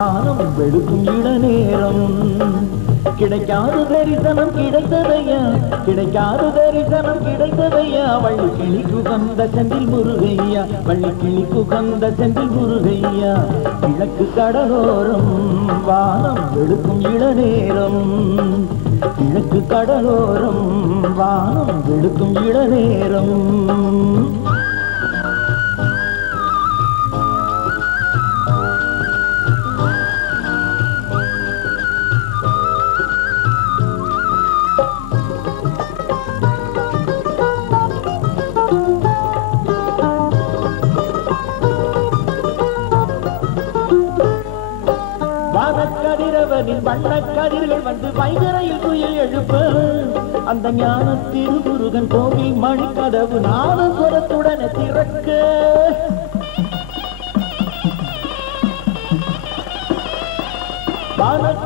வானம் வெளுக்கும் இட நேரம் கிடைக்காத தரிசனம் கிடைத்ததையா, கிடைக்காத தரிசனம் கிடைத்ததையா. வள்ளி கிளி குகந்த செந்தில் முருகையா, வள்ளி கிளி குகந்த செந்தில் முருகையா. கிழக்கு கடலோரம் வானம் வெளுக்கும் இட நேரம், கிழக்கு கடலோரம் வானம் வெளுக்கும் இட நேரம். கதிரவனின் வண்ண கதிர்கள் வந்து வைகரையில் துயில் எழுப்ப, அந்த ஞான திருமுருகன் கோவில் மணிக்கதவு நாதஸ்வரத்துடன் திறக்க.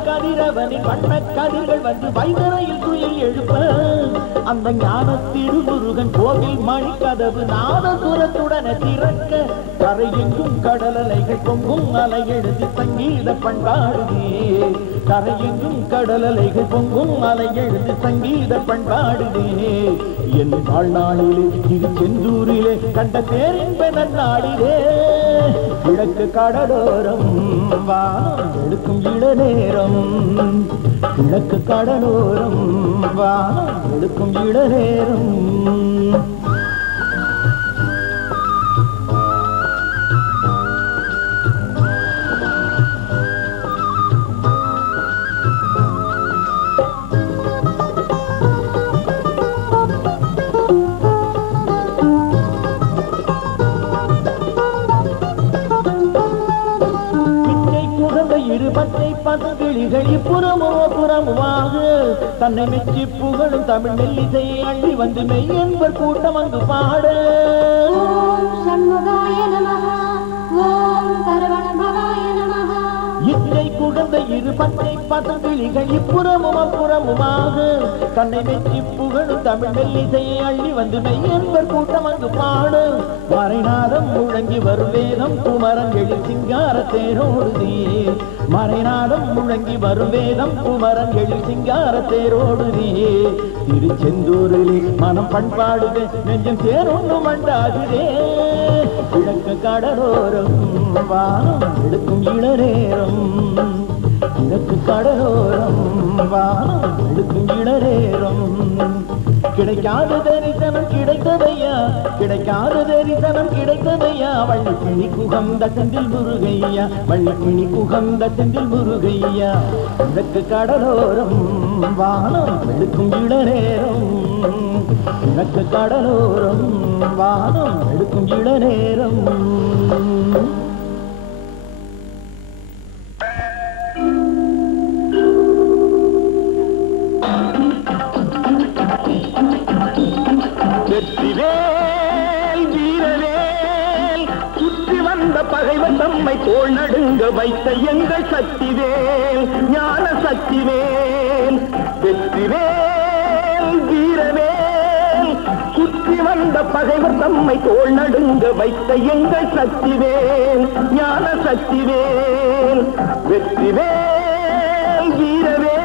கதிரவனின் வண்ண கதிர்கள் வந்து வைகரையில் துயில் எழுப்ப, அந்த ஞான திருமுருகன் கோவில் மணிக்கதவு நாதசுரத்துடன் திறக்க. கரையெங்கும் கடலலைகள் பொங்கும் அலை எழுதி சங்கீத பண்பாடுதே, கரையெங்கும் கடலலைகள் பொங்கும் அலை எழுதி சங்கீத பண்பாடுதே. என் வாழ்நாளிலே திருச்செந்தூரிலே கண்ட பேரின்ப நன்னாளிலே, கிழக்கு கடலோரம் வானம் எடுக்கும் இட நேரம், கிழக்கு கடலோரம் வானம் எடுக்கும் இட நேரம். இருபத்தை பதவிகளிகள் இப்புறமோ புறமுமாக தன்னை மெச்சி புகழும் தமிழ் மெல்லிசையை அள்ளி வந்து மெய் என்பர் கூட்டம் அங்கு பாட. இச்சை குழந்த இருபத்தை பதவிகளிகள் இப்புறமும் அப்புறமுமாக தன்னை மெச்சி புகழும் தமிழ் மெல்லிசையை அள்ளி வந்து மெய் என்பர் கூட்டம் அங்கு பாட. மறைநாதம் முழங்கி வரும் வேதம் குமரன் எழி சிங்கார தேரோடுதே, மறைநாதம் முழங்கி வரும் வேதம் குமரன் எழி சிங்கார தேரோடுதே. திருச்செந்தூரிலே மனம் பண்பாடுதே, நெஞ்சம் தேரொன்று மண்டாகுதே. கிழக்கு கடலோரம் வானம் எடுக்கும் இட நேரம், கிழக்கு கடலோரம் வானம் எடுக்கும் இட நேரம். கிடைக்காத தரிசனம் கிடைத்ததையா, கிடைக்காத தரிசனம் கிடைத்ததையா. வள்ளி கிளி குகந்த செந்தில் முருகையா, வள்ளி கிளி குகந்த செந்தில் முருகையா. கிழக்கு கடலோரம் வானம் எடுக்கும் இட நேரம், கிழக்கு கடலோரம் வானம் எடுக்கும் இட நேரம். வெற்றிவேல் வீரவேல் சுற்றி வந்த பகைவர் தம்மை தோள் நடுங்க வைத்த எங்கள் சக்திவேல் ஞான சக்திவேல். வெற்றிவேல் வீரவேல் சுற்றி வந்த பகைவர் தம்மை தோள் நடுங்க வைத்த எங்கள் சக்திவேல் ஞான சக்திவேல். வெற்றிவேல் வீரவேல்.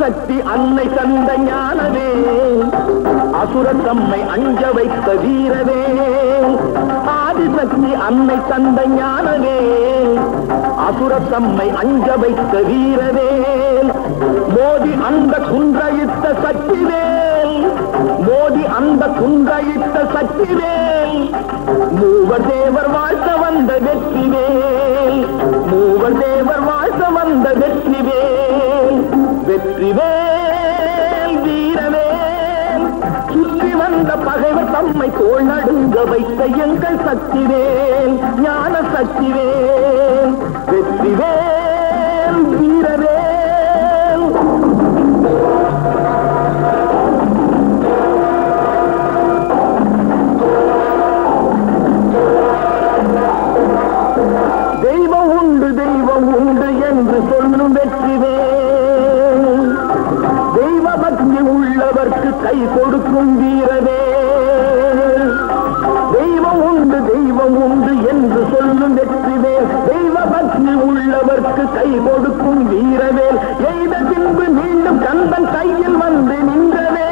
சக்தி அன்னை தந்த ஞானவே, அசுர தம்மை அஞ்ச வைத்த வீரவே. ஆதிசக்தி அன்னை தந்த ஞானவே, அசுர தம்மை அஞ்ச வைத்த வீரவே. மோதி அந்த குன்றையிட்ட சக்திவேல், மோதி அந்த குன்றையிட்ட சக்திவேல். மூவர் தேவர் வாழ்த்த வந்த வெற்றிவேல், மூவர் தேவர் வாழ்த்த வந்த வெற்றிவேல். வெற்றிவேல் வீரவேல் சுற்றி வந்த பகைவர் தம்மை தோள் நடுங்க வைத்த எங்கள் சக்திவேல் ஞான சக்திவேல். வெற்றிவேல் வீரவேல். தெய்வம் உண்டு என்று சொல்லும் வெற்றிவேல். தெய்வ பக்தி உள்ளவர்க்கு கை கொடுக்கும் வீரவேல். தெய்வம் உண்டு என்று சொல்லும் வெற்றிவேல். தெய்வ பக்தி உள்ளவர்க்கு கை கொடுக்கும் வீரவேல். எய்த பின்பு மீண்டும் கந்தன் கையில் வந்து நின்றவே.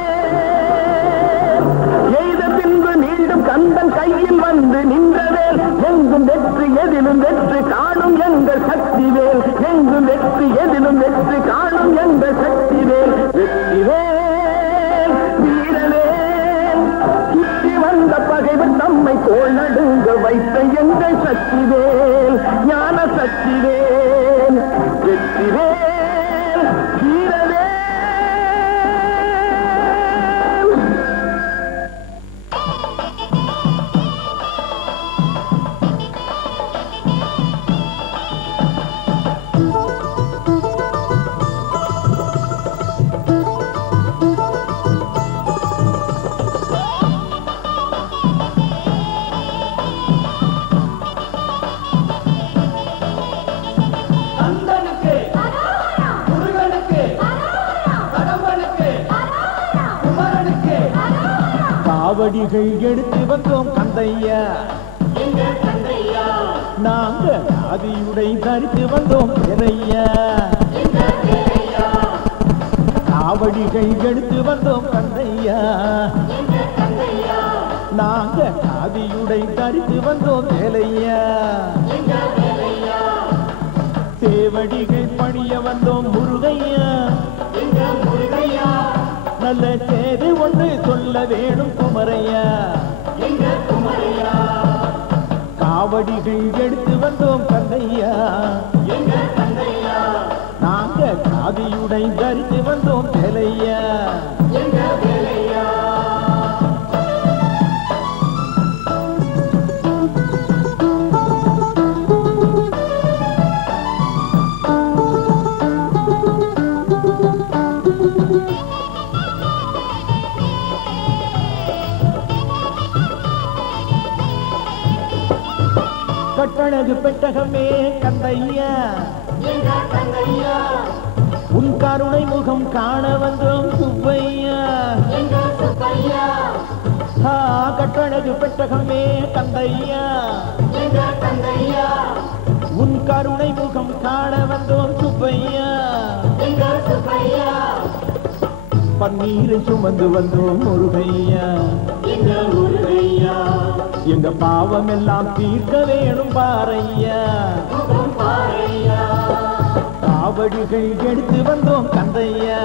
எய்த பின்பு மீண்டும் கந்தன் கையில் வந்து நின்றவேல். எங்கும் வெற்றி எதிலும் வெற்றி காணும் எங்கள் சக்திவேல். எங்கும் வெற்றி எதிலும் வெற்றி காணும் எங்கள் சக்திவேல். வெற்றிவேல் வீரவேல். சுற்றி வந்த பகைவர் தம்மை தோள் நடுங்க வைத்த எங்கள் சக்திவேல். ஞான சக்திவேல். வெற்றிவேல் வீரவேல். காவடிகள் எடுத்து வந்தோம் கந்தையா. நாங்க ஆதியுடை தரித்து வந்தோம் வேலையா. காவடிகள் எடுத்து வந்தோம் கந்தையா. நாங்க ஆதியுடை தரித்து வந்தோம் வேலையா. சேவடிகள் பணிய வந்தோம் முருகையா. நல்ல சேது ஒன்று சொல்ல வேணும் குமரையா. காவடிகள் எடுத்து வந்தோம் கந்தையா. நாங்க காதியுடை தரித்து வந்தோம் வேலையா. கட்டழகு பெட்டகமே கந்தையா. உன் கருணை முகம் காண வந்தோம் சுப்பையா. கட்டழகு பெட்டகமே கந்தையா. உன் கருணை முகம் காண வந்தோம் சுப்பையா. பன்னீரை சுமந்து வந்தோம் முருகையா. எங்க பாவம் எல்லாம் தீர்க்க வேணும் பாரையா. காவடிகள் எடுத்து வந்தோம் கந்தையா.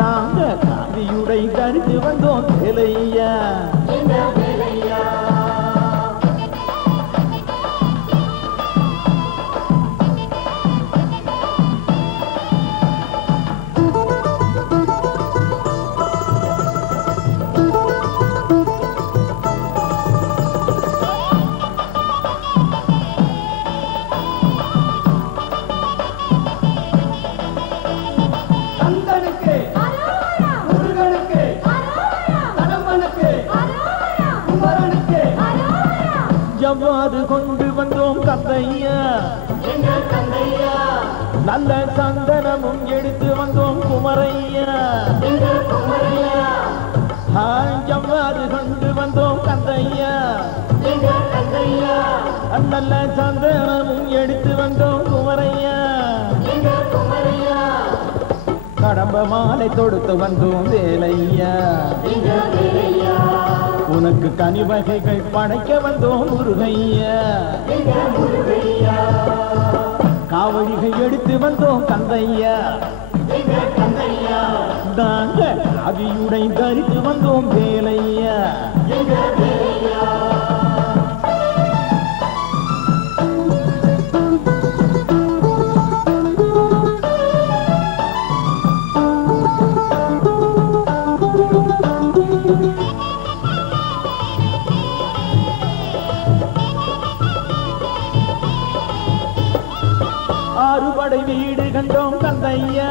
நாங்க காதியுடை தரித்து வந்தோம் வேலையா. எவ்வாறு கொண்டு வந்தோம் கந்தையா. நல்ல சந்தனமும் எடுத்து வந்தோம் குமரையா. எவ்வாறு கொண்டு வந்தோம் கந்தையா. நல்ல சந்தனமும் எடுத்து வந்தோம் குமரையா. கடம்ப மாலை தொடுத்து வந்தோம் வேலையா. உனக்கு கனி வகைகள் படைக்க வந்தோம் முருகையா. காவடிகள் எடுத்து வந்தோம் கந்தையா. நாங்க ஆதியுடை தரித்து வந்தோம் வேலையா. ஆறுபடை வீடு கண்டோம் கந்தையா.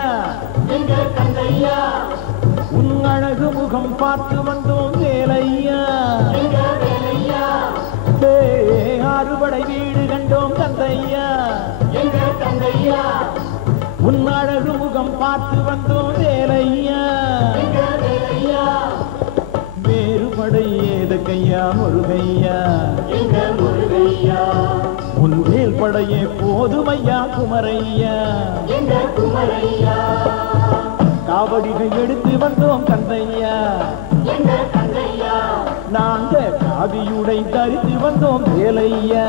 உன் அழகு முகம் பார்த்து வந்தோம் வேலையா. ஆறுபடை வீடு கண்டோம் கந்தையா. உன் அழகு முகம் பார்த்து வந்தோம் வேலையா வேறுபடை ஏதுக்கையா முருகையா உன் வேல் படையே போதுமையா குமரையா காவடிகள் எடுத்து வந்தோம் கந்தையா நாங்க காவியுடை தரித்து வந்தோம் வேலையா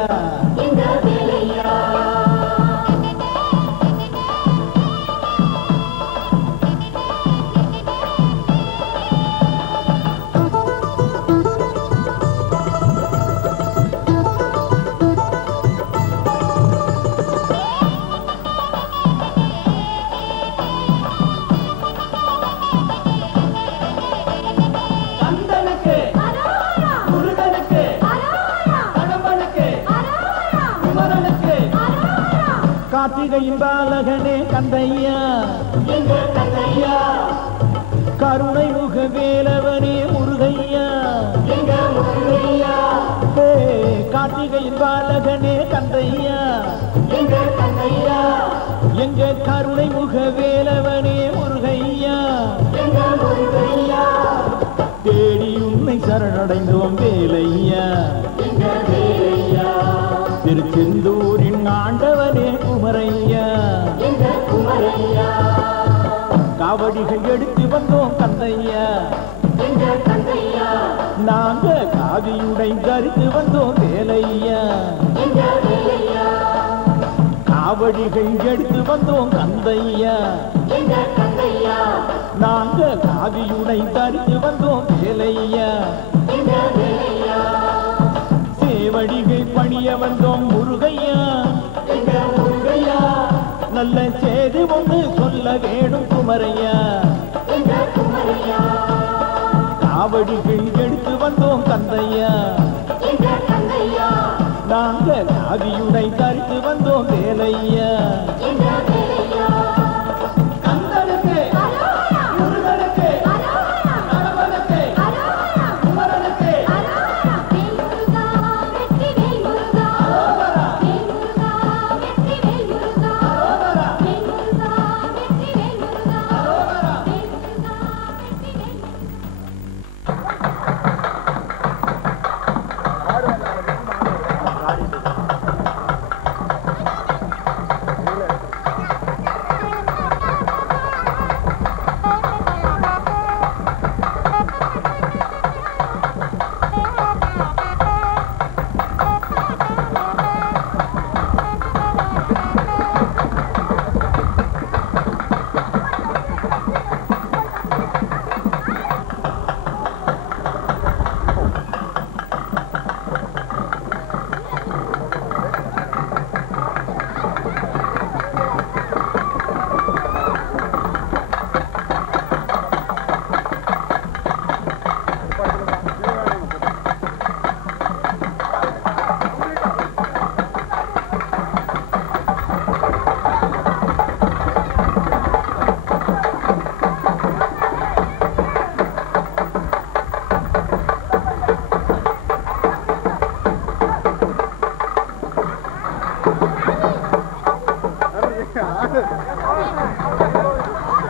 கார்த்திகையின் பாலகனே கந்தையா கருணை முக வேலவனே முருகையா கார்த்திகையின் பாலகனே கந்தையா எங்க கருணை முக வேலவனே முருகையா தேடி உன்னை சரணடைந்தோம் வேலையா திருச்செந்தூரின் ஆண்டவனே குமரையா காவடிகள் எடுத்து வந்தோம் கந்தையா நாங்க காவியுடை தரித்து வந்தோம் வேலையா காவடிகள் எடுத்து வந்தோம் கந்தையா நாங்க காவியுடை தரித்து வந்தோம் வேலையா சேவடிகை பணிய வந்தோம் முருகையா நல்ல செய்தி ஒன்று சொல்ல வேணும் குமரையா காவடிகள் எடுத்து வந்தோம் கந்தையா நாங்க காவியுடை தரித்து வந்தோம் வேலையா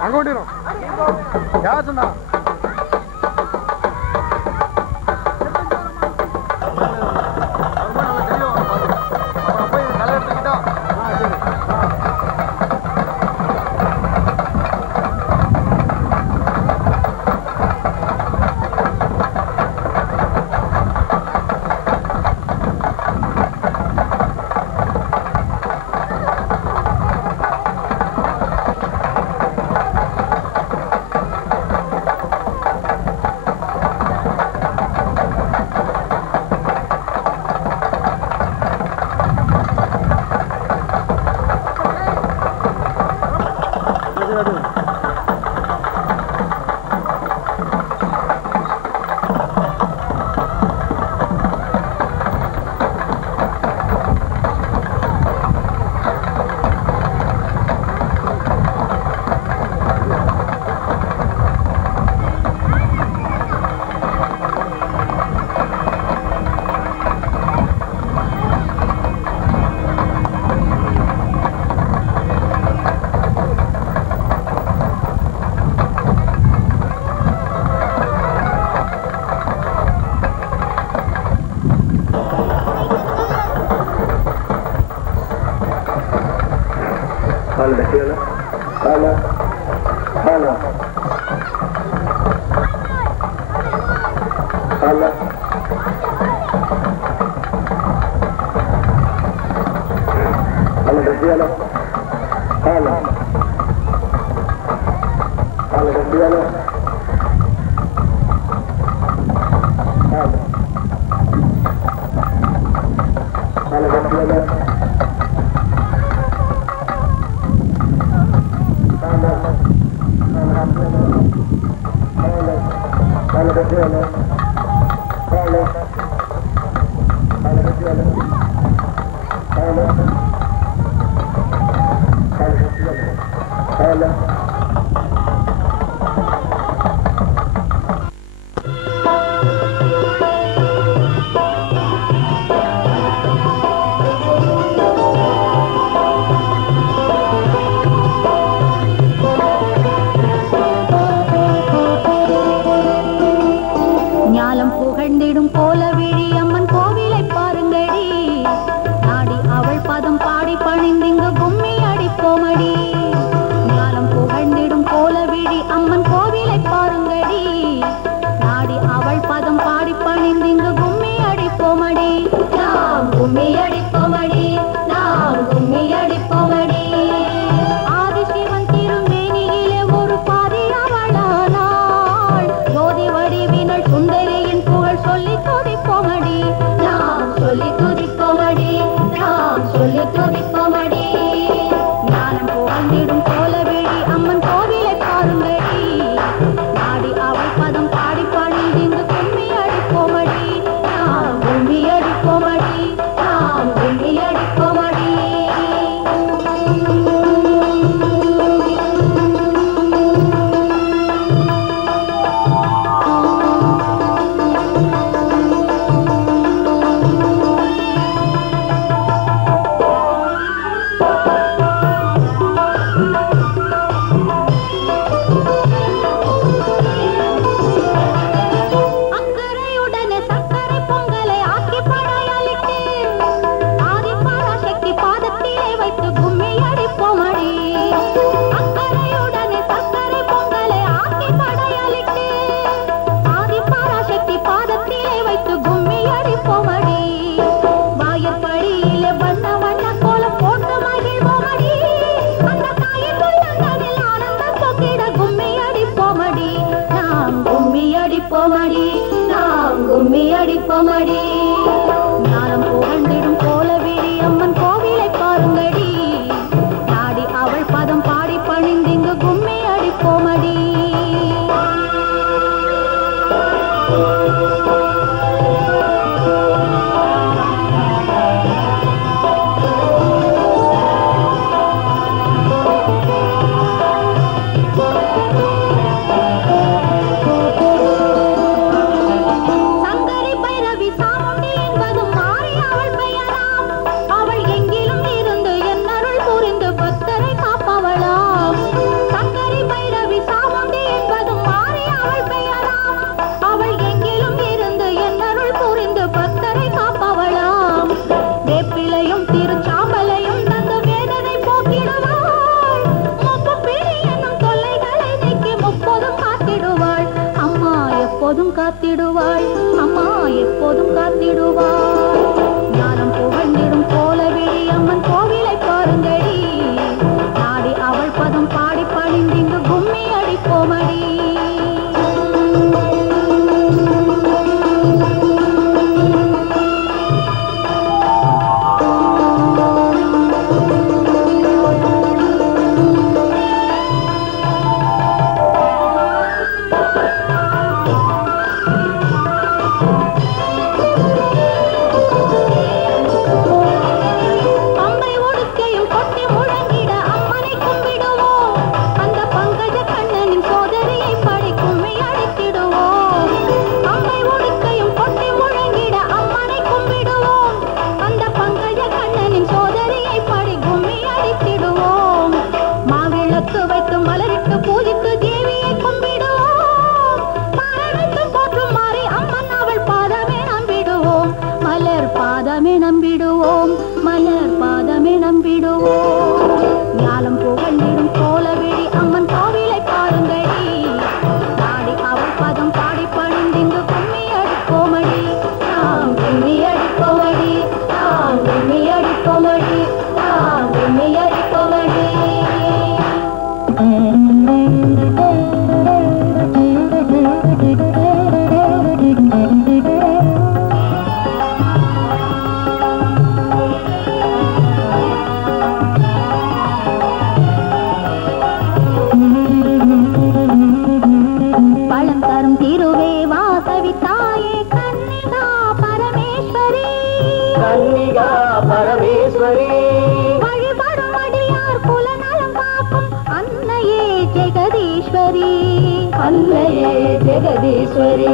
அங்கோட்டிரும் யார் சொன்னா ஜெகதீஸ்வரி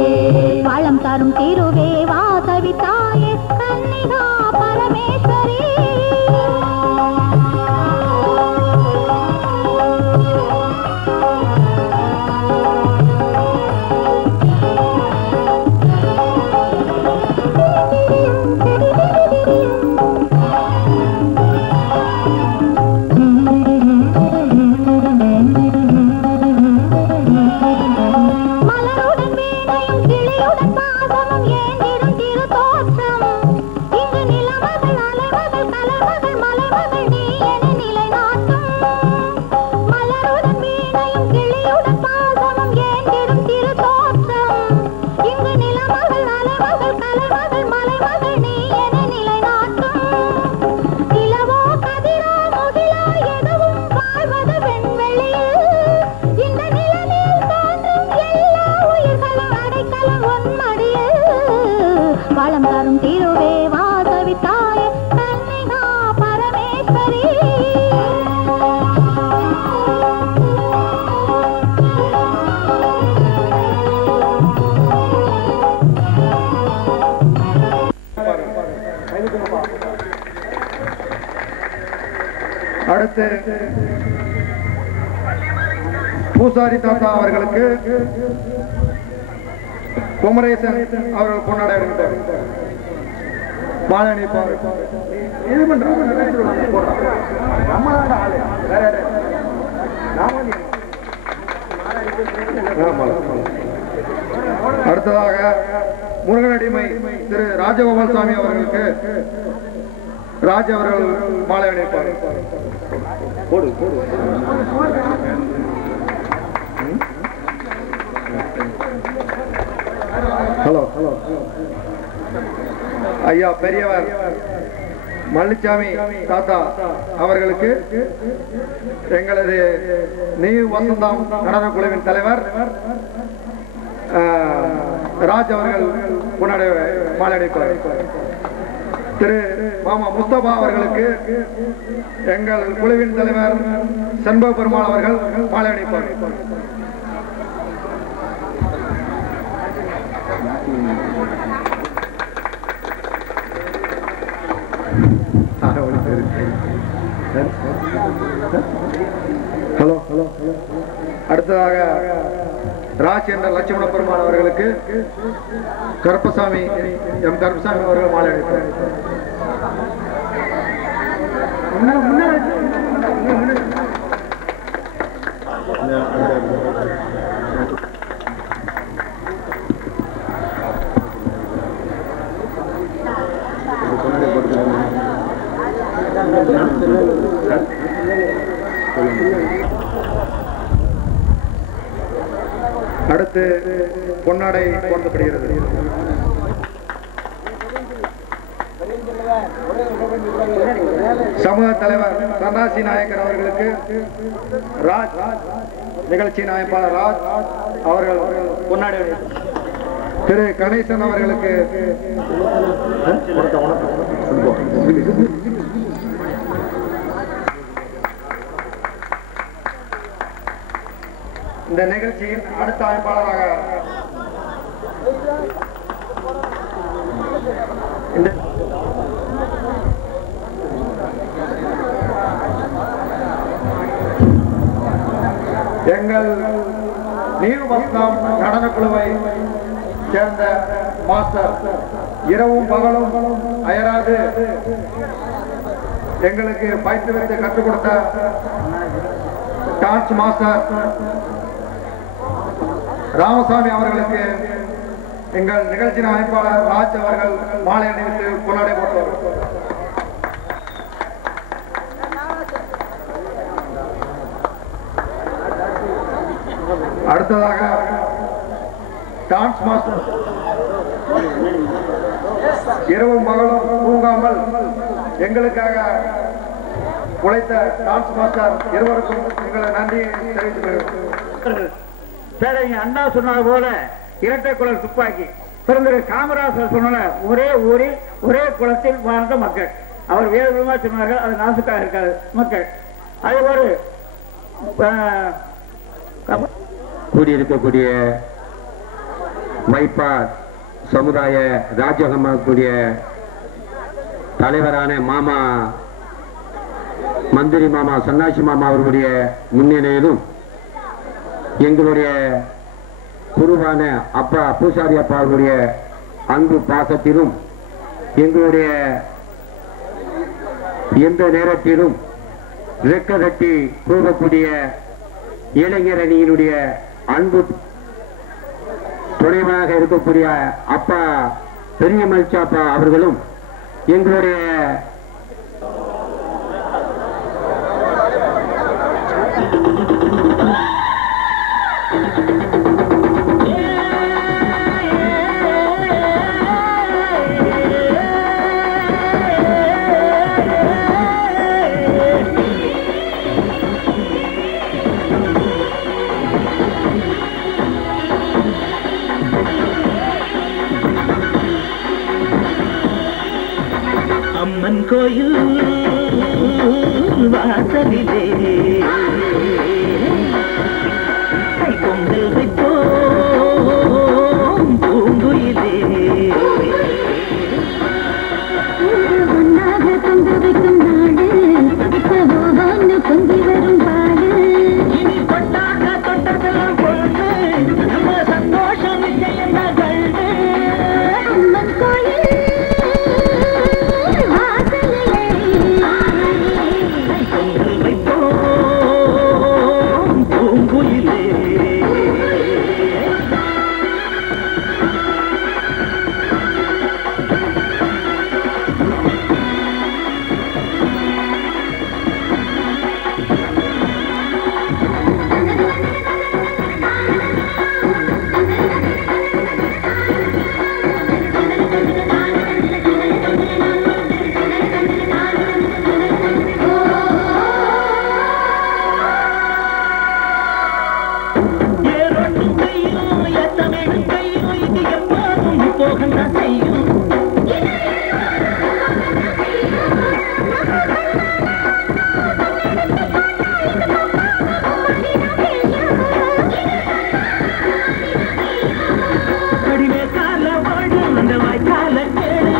வாழம் தரும் திருவே வாசவி தாயே கன்னிகா பரமேஸ்வரி அடுத்து பூசாரி தாத்தா அவர்களுக்கு குமரேசன் அவர்கள் கொண்டாட மாலணி அடுத்ததாக முருகனடிமை திரு ராஜகோபால் சாமி அவர்களுக்கு ராஜ் அவர்கள் மாலை அணிப்பார். ஹலோ ஐயா பெரியவர் மல்லிச்சாமி தாத்தா அவர்களுக்கு எங்களது நியூ வசந்தம் நடன குழுவின் தலைவர் ராஜ் அவர்கள் கொண்டாட மாலை அணிப்பார். திரு மாமா முஸ்தபா அவர்களுக்கு எங்கள் குழுவின் தலைவர் சண்பக பெருமாள் அவர்கள் மாலை அணிப்பார். ஹலோ அடுத்ததாக ராஜ் என்ற லட்சுமண பெருமாள் அவர்களுக்கு கருப்பசாமி எம் கருப்பசாமி அவர்கள் மாலை அணிப்பார். அடுத்து பொன்னாடை போர்த்தப்படுகிறது. சமூக தலைவர் சந்தாசி நாயக்கர் அவர்களுக்கு ராஜ் நிகழ்ச்சி நாயப்பாளர் ராஜ் அவர்கள் பொன்னாடை. திரு கணேசன் அவர்களுக்கு இந்த நிகழ்ச்சியின் அடுத்த அமைப்பாளராக எங்கள் நீர் வசனம் நடன குழுவை சேர்ந்த மாஸ்டர் இரவும் பகலும் அயராது எங்களுக்கு பயிற்சி கற்றுக் கொடுத்த டான்ஸ் மாஸ்டர் ராமசாமி அவர்களுக்கு எங்கள் நிகழ்ச்சியின் அமைப்பாளர் ராஜ் அவர்கள் மாலை அணிவித்து கொண்டாடி போட்டார். அடுத்ததாக டான்ஸ் மாஸ்டர் இரவும் மகளும் தூங்காமல் எங்களுக்காக உழைத்த டான்ஸ் மாஸ்டர் இருவருக்கும் எங்களை நன்றி தெரிவித்துக் பேரறிஞர் அண்ணா சொன்னது போல இரட்டை குழல் துப்பாக்கி பிறந்த காமராஜர் சொன்ன ஒரே ஊரில் ஒரே குளத்தில் வாழ்ந்த மக்கள். அவர் வேறு விதமாக சொன்னார்கள், அது நாசுக்காக இருக்காது மக்கள். அதே போல கூடியிருக்கக்கூடிய வைப்பார் சமுதாய ராஜ்யகமாகக்கூடிய தலைவரான மாமா மந்திரி மாமா சன்னாசி மாமா அவர்களுடைய முன்னிலையிலும் எங்களுடைய குருவான அப்பா பூசாரி அப்பா அவர்களுடைய அன்பு பாசத்திலும் எங்களுடைய எந்த நேரத்திலும் ரெக்கரட்டி கூறக்கூடிய இளைஞர் அணியினுடைய அன்பு துணைவாக இருக்கக்கூடிய அப்பா பெரிய மல்சாப்பா அவர்களும் எங்களுடைய அம்மன் கோயில் வாசலிலே பொங்கல் வைப்போம் பூங்குயிலே ஒன்னாக பொங்கு வைக்கும் நாடு இப்போன்னு பொங்கி வரும் பாடு இனி கொண்டாட தொட்டதெல்லாம் பொண்ணு நம்ம சந்தோஷம் நிச்சயம் கண்டு அம்மன் கோயில் வாசலிலே பொங்கல் வைப்போம் பூங்குயிலே ஏறொட்டும் கையும் எத்தமிடும் கையும் இது எப்போதும் போகத்தான் செய்யும் அடிமே கால ஓடு அந்த வாய்க்கால கேடு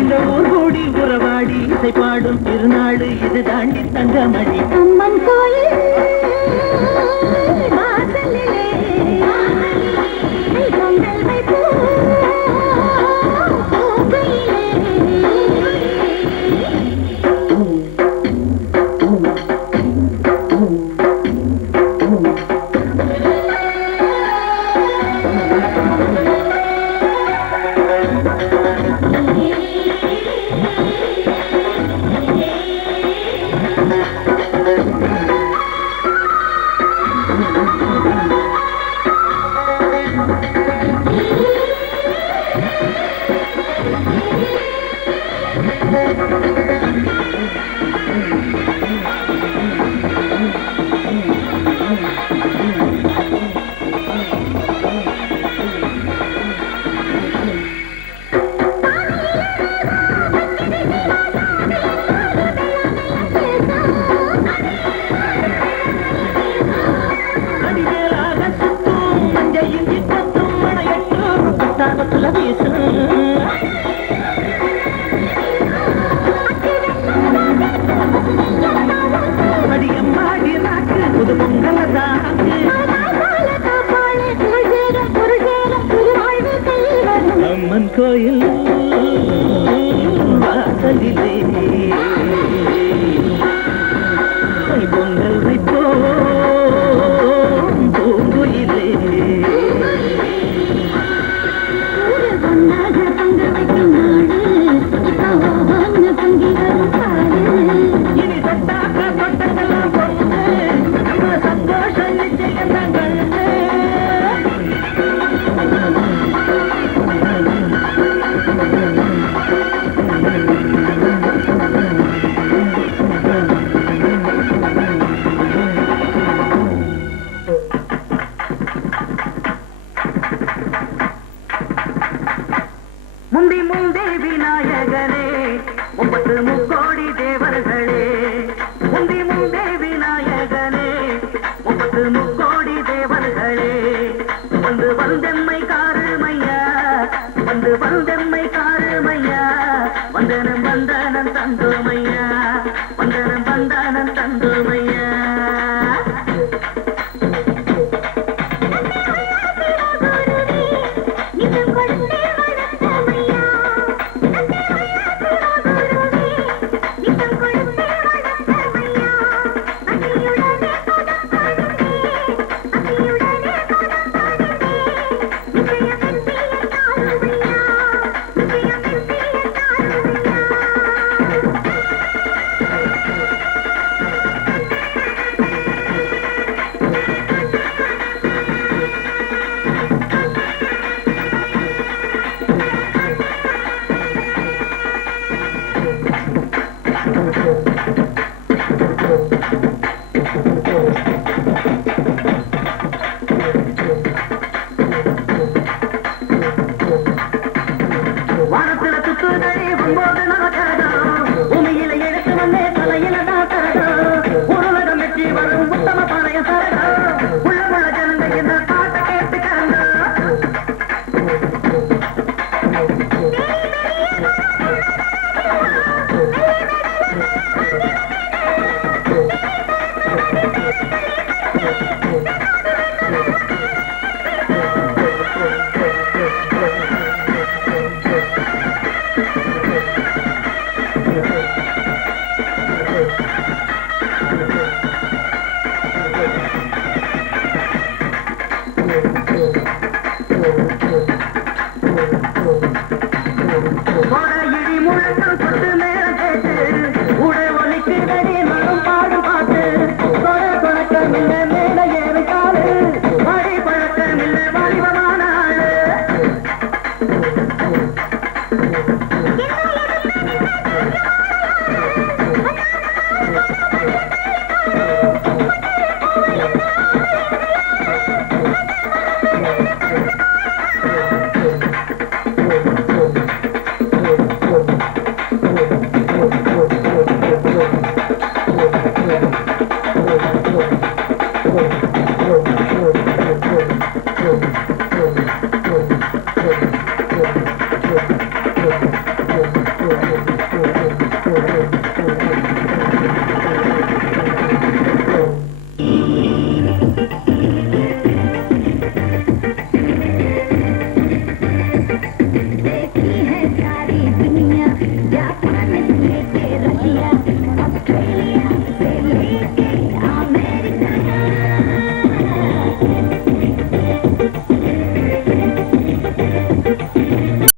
இந்த ஊர் கூடி உறவாடி இசை பாடும் திருநாடு இது தாண்டி தங்கமடி அம்மன் கோயில் வாசலிலே பொங்கல் வைப்போம் பூங்குயிலே தந்தோமையா பந்தரம் பந்தானம் தந்தோமையா இடி முழக்கம் கொண்டு மேல கேட்டு உடை ஒலிக்குதடி